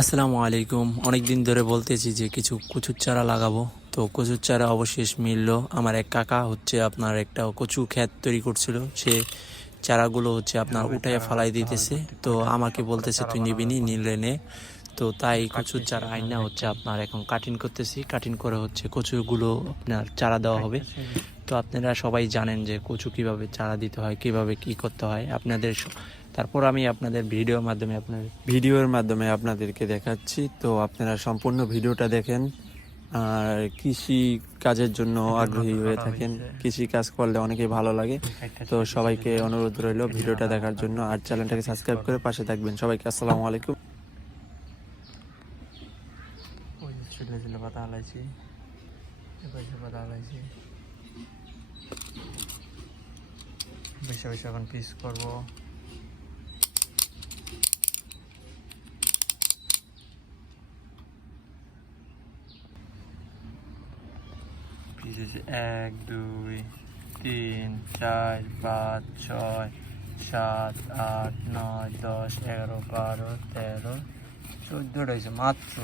আসসালামু আলাইকুম। অনেক দিন ধরে বলতেছি যে কিছু কচুর চারা লাগাবো। তো কচুর চারা অবশেষ মিললো। আমার এক কাকা হচ্ছে আপনার একটা কচু ক্ষেত তৈরি করছিল। সে চারাগুলো হচ্ছে আপনার উঠায় ফালাই দিতেছে। তো আমাকে বলতেছে তুই নিবি নি নিলে নে তো তাই কচুর চারা আইনা হচ্ছে আপনার এখন কাটিং করতেছি। কাটিং করে হচ্ছে কচুরগুলো আপনার চারা দেওয়া হবে। তো আপনারা সবাই জানেন যে কচু কীভাবে চারা দিতে হয় কীভাবে কি করতে হয়। আপনাদের তারপর আমি আপনাদের ভিডিওর মাধ্যমে আপনার ভিডিওর মাধ্যমে আপনাদেরকে দেখাচ্ছি। তো আপনারা সম্পূর্ণ ভিডিওটা দেখেন। আর কৃষি কাজের জন্য আগ্রহী হয়ে থাকেন। কৃষি কাজ করলে অনেকেই ভালো লাগে। তো সবাইকে অনুরোধ রইল ভিডিওটা দেখার জন্য। আর চ্যানেলটাকে সাবস্ক্রাইব করে পাশে থাকবেন। সবাইকে আসসালামু আলাইকুম। পাতা হালাইছি পাতা হালাইছি বেশি বেশি এখন পিস করব। পিস আছে এক, দুই, তিন, চার, পাঁচ, ছয়, সাত, আট, নয়, দশ, এগারো, বারো, তেরো, চোদ্দোটা হয়েছে মাত্র।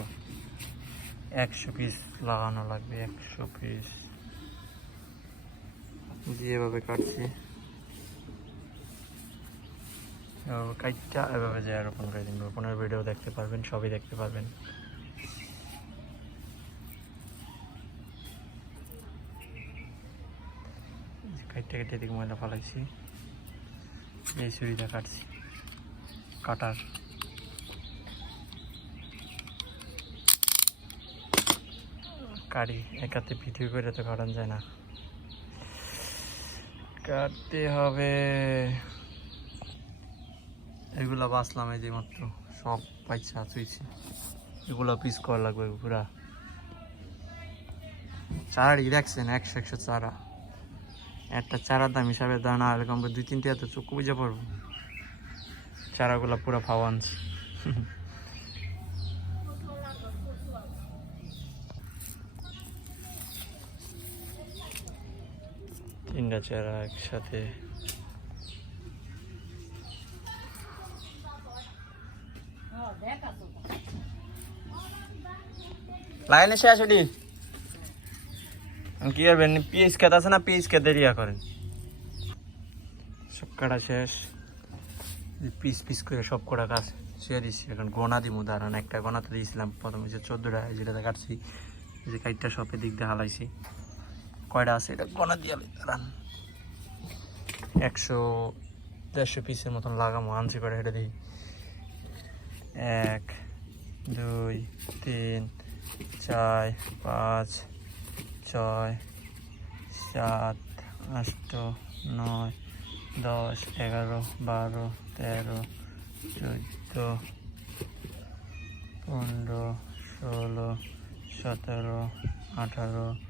একশো পিস লাগানো লাগবে, একশো পিস দিয়ে এভাবে কাটছি। কাটটা এভাবে যায় রোপণ করে দিন রোপণের ভিডিও দেখতে পারবেন, সবই দেখতে পারবেন। কাটতে কেটে দিকে ময়লা ফালাইছি। এই ছুরিটা কাটছি, কাটার। কারি একাতে পৃথিবী করে তো কাটান যায় না। কাটতে হবে। এগুলা বাঁচলাম এই যে মাত্র। সব পাইছা চুইছি এগুলো পিস করা লাগবে পুরা। চারাড়ি দেখছেন, একশো একশো চারা। একটা চারার দাম হিসাবে দানা এরকম দুই, তিনটে এত চোখ বুঝে পড়ব। চারাগুলা পুরা ফাওয়া তিনটা চারা একসাথে। লাইনে শেষ ওটি কি করবেন? পিএইচ খেতে আছে না পিএইচ খেতে রিয়া করেন? সব কাটা শেষ। পিস পিস করে সব কটা কাজ শুয়ে দিচ্ছি এখন গোনা দিব দাঁড়ান, একটা গোনা তো দিয়েছিলাম। প্রথমে যে চোদ্দোটা, যেটাতে কাটছি। যে কাইটটা সপে দিক দিয়ে হালাইছি। কয়টা আছে? এটা গোনা দিয়ে দাঁড়ান একশো দেড়শো পিসের মতন লাগামো, আনছি করে, হেঁটে দিই এক, দুই, তিন, চার, পাঁচ, ছয়, সাত আট নয়, দশ, এগারো, বারো, তেরো, চোদ্দ, পনেরো, ষোলো, সতেরো, আঠারো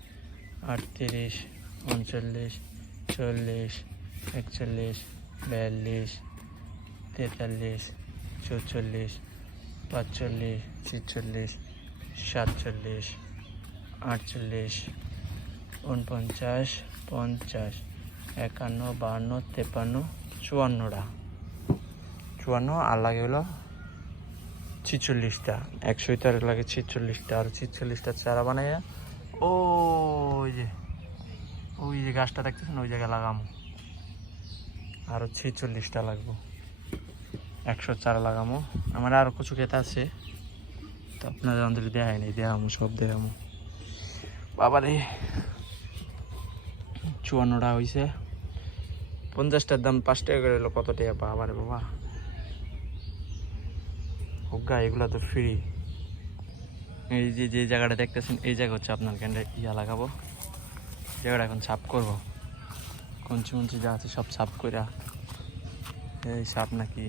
আটত্রিশ, উনচল্লিশ, চল্লিশ, একচল্লিশ, বিয়াল্লিশ, তেতাল্লিশ, চৌচল্লিশ, পাঁচচল্লিশ, ছিচল্লিশ, সাতচল্লিশ, আটচল্লিশ উনপঞ্চাশ পঞ্চাশ, একান্ন, বাহান্ন, তেপান্ন, চুয়ান্নটা। চুয়ান্ন, আর লাগে হলো ছিচল্লিশটা। একশোই তার লাগে ছিচল্লিশটা। আর ছিচল্লিশটা চারা বানাইয়া ওই যে ওই যে গাছটা দেখতেছেন? ওই জায়গায় লাগামো। আরও ছিচল্লিশটা লাগবো। একশো চারা লাগামো। আমার আরও কিছু খেতে আছে। তো আপনাদের অন্তরে দেখাই নেই, দেখামো, সব দেখামো। বাবারে, চুয়ান্নটা হয়েছে পঞ্চাশটার দাম পাঁচ টাকা করে কত টাকা বাবারে বাবা? হোগা, এগুলো তো ফ্রি এই যে যে জায়গাটা দেখতেছেন, এই জায়গা হচ্ছে আপনার ক্যান্ডে ইয়া লাগাবো। জায়গাটা এখন সাফ করব। কঞ্চি মঞ্চি যা আছে সব সাফ করে এই সাপ নাকি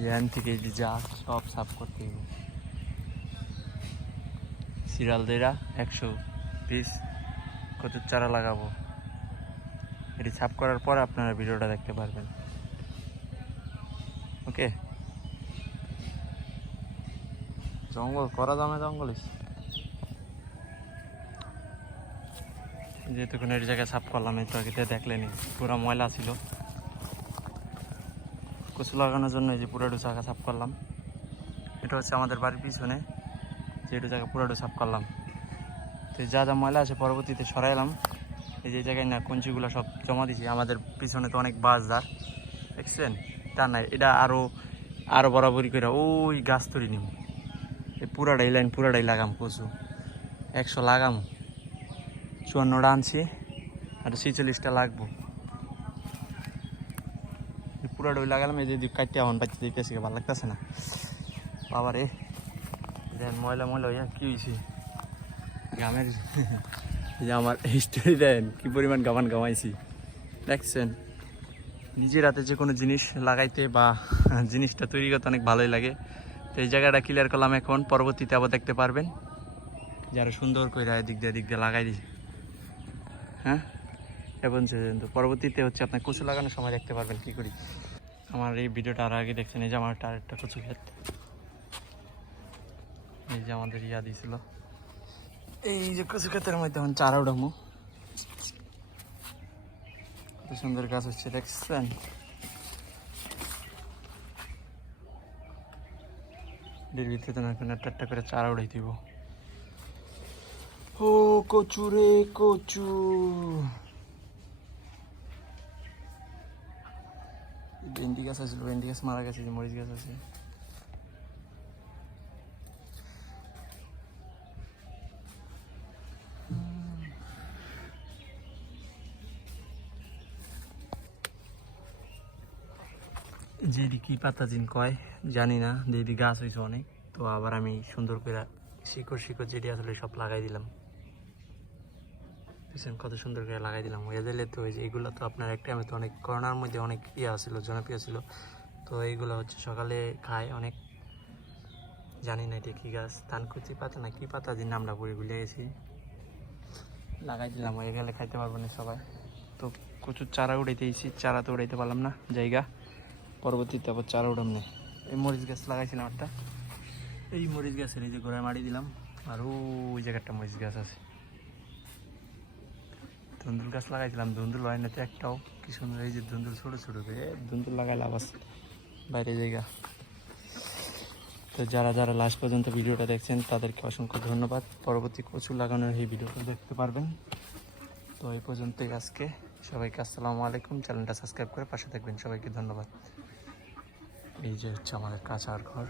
এখান থেকে যে যা সব সাফ করতে হবে সিরিয়াল দেরা একশো পিস কচুর চারা লাগাবো। এটি সাফ করার পর আপনারা ভিডিওটা দেখতে পারবেন। ওকে? জঙ্গল করা দামে জঙ্গল যেহেতু কোনো এর জায়গায় সাফ করলাম, এই তো আগে দেখলেনি, পুরো ময়লা ছিল। কচু লাগানোর জন্য এই যে পুরোটা জায়গা সাফ করলাম। এটা হচ্ছে আমাদের বাড়ির পিছনে যেটু জায়গা পুরোটা সাফ করলাম। তো যা যা ময়লা আছে পরবর্তীতে সরাইলাম। এই যে জায়গায় না কঞ্চিগুলো সব জমা দিয়েছি আমাদের পিছনে তো অনেক বাসদার দেখছেন? তা নাই, এটা আরও আরও বরাবরই করে ওই গাছ তৈরি এই পুরাটাই লাইন পুরাটাই লাগাম কচু একশো লাগাম। চুয়ান্নটা আনছি, আর ছিচল্লিশটা লাগবো। পুরাটা লাগালাম, এই যে কাটতে আমার বাচ্চা দিতেছে ভালো লাগতেছে না। বাবা রে দেন ময়লা ময়লা হইয়া কি হয়েছে গ্রামের যে আমার হিস্টোরি দেন, কি পরিমাণ গামান গামাইছি। দেখছেন, নিজের হাতে যে কোনো জিনিস লাগাইতে বা জিনিসটা তৈরি করতে অনেক ভালোই লাগে। তো এই জায়গাটা ক্লিয়ার করলাম এখন, পরবর্তীতে আবার দেখতে পারবেন। যারা সুন্দর করে এদিক দিয়ে এদিক দিয়ে লাগাই দিই হ্যাঁ? এবং তো পরবর্তীতে হচ্ছে আপনার কচু লাগানোর সময় দেখতে পারবেন কি করি। আমার এই ভিডিওটা আর আগে দেখছেন, এই যে আমার একটা কচু ক্ষেত। এই যে আমাদের ইয়া দিয়েছিল এই যে কচু ক্ষেতের মধ্যে এখন চারা উঠামো কত সুন্দর গাছ হচ্ছে, দেখছেন? এর ভিতরে তো একটা একটা করে চারা উড়াই দিব। ও কচু রে কচু। ভেন্ডি গাছ আছে, ভেন্ডি গাছ মারা গেছে, যে মরিচ গাছ আছে। যেদি কি পাতা জিন কয় জানি না যেদি গাছ হয়েছে অনেক, তো আবার আমি সুন্দর করে শিকড় শিকড় যেটি আসলে সব লাগাই দিলাম। কত সুন্দর করে লাগাই দিলাম। দিলে তো ওই যে এগুলো তো আপনার এক টাইমে তো অনেক করোনার মধ্যে অনেক ইয়ে ছিল, জনপ্রিয় ছিল। তো এইগুলো হচ্ছে সকালে খায় অনেক। জানি না এটা কী গাছ তানকুচি পাতা না কী পাতা দিন নামটা পড়ে ভুলে গেছি। লাগাই দিলাম, হয়ে গেলে খাইতে পারব না সবাই। তো কচুর চারা উড়াইতেছি চারা তো উড়াইতে পারলাম না, জায়গা। পরবর্তীতে আবার চারা উঠাম নেই এই মরিচ গাছ লাগাইছিলাম একটা এই মরিচ গাছের এই যে গোড়ায় মাটি দিলাম আর ওই জায়গাটা মরিচ গাছ আছে। ধুন্দুল গাছ লাগাইছিলাম ধুন্দুল হয় না তো একটাও। কি সুন্দর এই যে ধুন্দুল ছোটো ছোটো করে ধুন্দুল লাগাই লাভ আছে বাইরে জায়গা। তো যারা যারা লাস্ট পর্যন্ত ভিডিওটা দেখছেন তাদেরকে অসংখ্য ধন্যবাদ। পরবর্তী কচু লাগানোর এই ভিডিওটা দেখতে পারবেন। তো এই পর্যন্তই আজকে। সবাইকে আসসালামু আলাইকুম। চ্যানেলটা সাবস্ক্রাইব করে পাশে থাকবেন। সবাইকে ধন্যবাদ। এই যে হচ্ছে আমাদের কাঁচার ঘর।